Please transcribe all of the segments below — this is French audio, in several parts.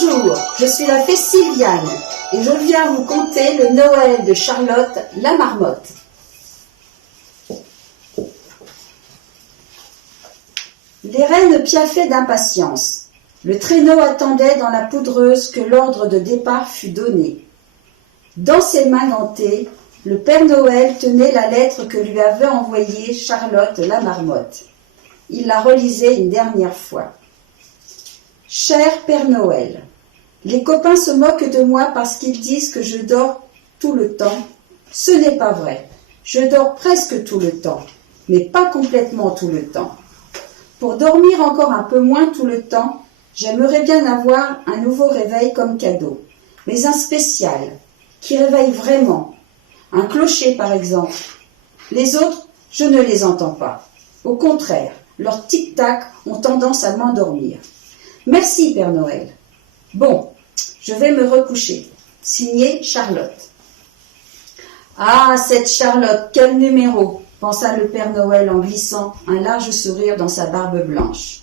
Bonjour, je suis la fée Sylviane et je viens vous conter le Noël de Charlotte la marmotte. Les reines piaffaient d'impatience. Le traîneau attendait dans la poudreuse que l'ordre de départ fût donné. Dans ses mains gantées, le Père Noël tenait la lettre que lui avait envoyée Charlotte la marmotte. Il la relisait une dernière fois. Cher Père Noël, les copains se moquent de moi parce qu'ils disent que je dors tout le temps. Ce n'est pas vrai. Je dors presque tout le temps, mais pas complètement tout le temps. Pour dormir encore un peu moins tout le temps, j'aimerais bien avoir un nouveau réveil comme cadeau, mais un spécial, qui réveille vraiment. Un clocher, par exemple. Les autres, je ne les entends pas. Au contraire, leurs tic-tac ont tendance à m'endormir. Merci, Père Noël. Bon, je vais me recoucher. Signé Charlotte. Ah, cette Charlotte, quel numéro, pensa le Père Noël en glissant un large sourire dans sa barbe blanche.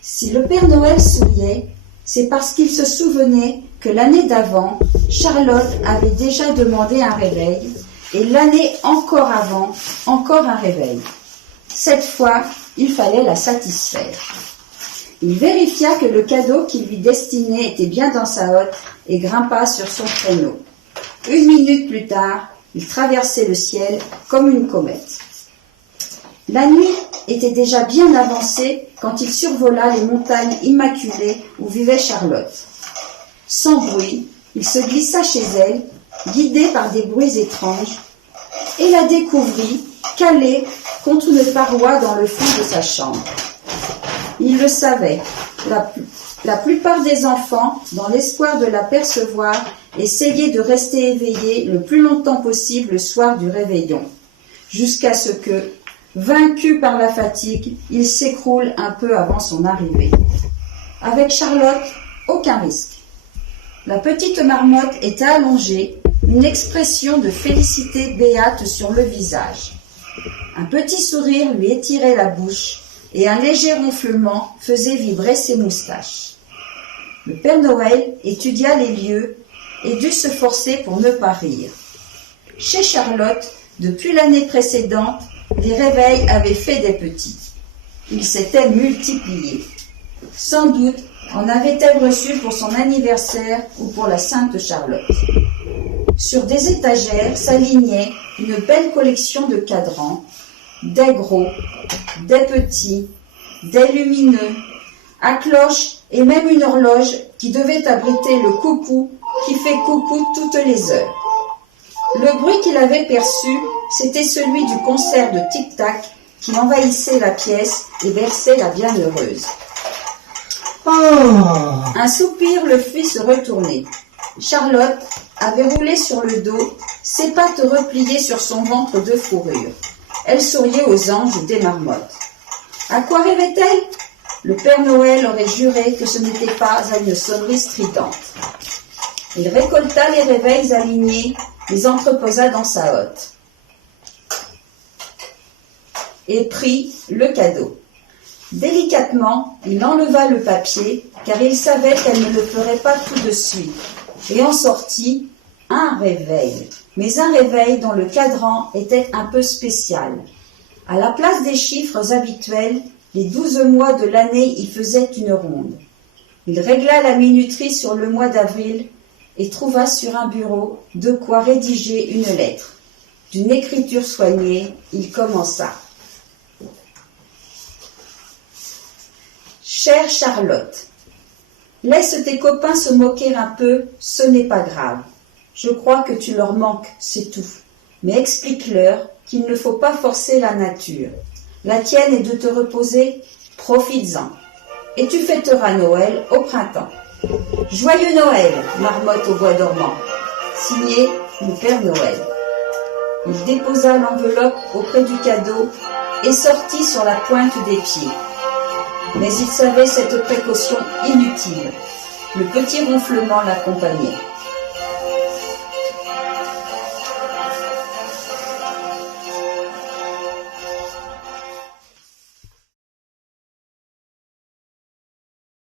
Si le Père Noël souriait, c'est parce qu'il se souvenait que l'année d'avant, Charlotte avait déjà demandé un réveil, et l'année encore avant, encore un réveil. Cette fois, il fallait la satisfaire. Il vérifia que le cadeau qu'il lui destinait était bien dans sa hotte et grimpa sur son traîneau. 1 minute plus tard, il traversait le ciel comme une comète. La nuit était déjà bien avancée quand il survola les montagnes immaculées où vivait Charlotte. Sans bruit, il se glissa chez elle, guidé par des bruits étranges, et la découvrit calée contre une paroi dans le fond de sa chambre. Il le savait, la plupart des enfants, dans l'espoir de l'apercevoir, essayaient de rester éveillés le plus longtemps possible le soir du réveillon, jusqu'à ce que, vaincu par la fatigue, il s'écroule un peu avant son arrivée. Avec Charlotte, aucun risque. La petite marmotte était allongée, une expression de félicité béate sur le visage. Un petit sourire lui étirait la bouche, et un léger ronflement faisait vibrer ses moustaches. Le Père Noël étudia les lieux et dut se forcer pour ne pas rire. Chez Charlotte, depuis l'année précédente, les réveils avaient fait des petits. Ils s'étaient multipliés. Sans doute en avait-elle reçu pour son anniversaire ou pour la Sainte Charlotte. Sur des étagères s'alignait une belle collection de cadrans, des gros, des petits, des lumineux, à cloche et même une horloge qui devait abriter le coucou qui fait coucou toutes les heures. Le bruit qu'il avait perçu, c'était celui du concert de tic-tac qui envahissait la pièce et berçait la bienheureuse. Un soupir le fit se retourner. Charlotte avait roulé sur le dos, ses pattes repliées sur son ventre de fourrure. Elle souriait aux anges des marmottes. À quoi rêvait-elle ? Le Père Noël aurait juré que ce n'était pas à une sonnerie stridente. Il récolta les réveils alignés, les entreposa dans sa hotte et prit le cadeau. Délicatement, il enleva le papier, car il savait qu'elle ne le ferait pas tout de suite, et en sortit un réveil, mais un réveil dont le cadran était un peu spécial. À la place des chiffres habituels, les 12 mois de l'année y faisaient une ronde. Il régla la minuterie sur le mois d'avril et trouva sur un bureau de quoi rédiger une lettre. D'une écriture soignée, il commença. Chère Charlotte, laisse tes copains se moquer un peu, ce n'est pas grave. Je crois que tu leur manques, c'est tout. Mais explique-leur qu'il ne faut pas forcer la nature. La tienne est de te reposer, profites-en. Et tu fêteras Noël au printemps. Joyeux Noël, marmotte au bois dormant. Signé le Père Noël. Il déposa l'enveloppe auprès du cadeau et sortit sur la pointe des pieds. Mais il savait cette précaution inutile. Le petit ronflement l'accompagnait.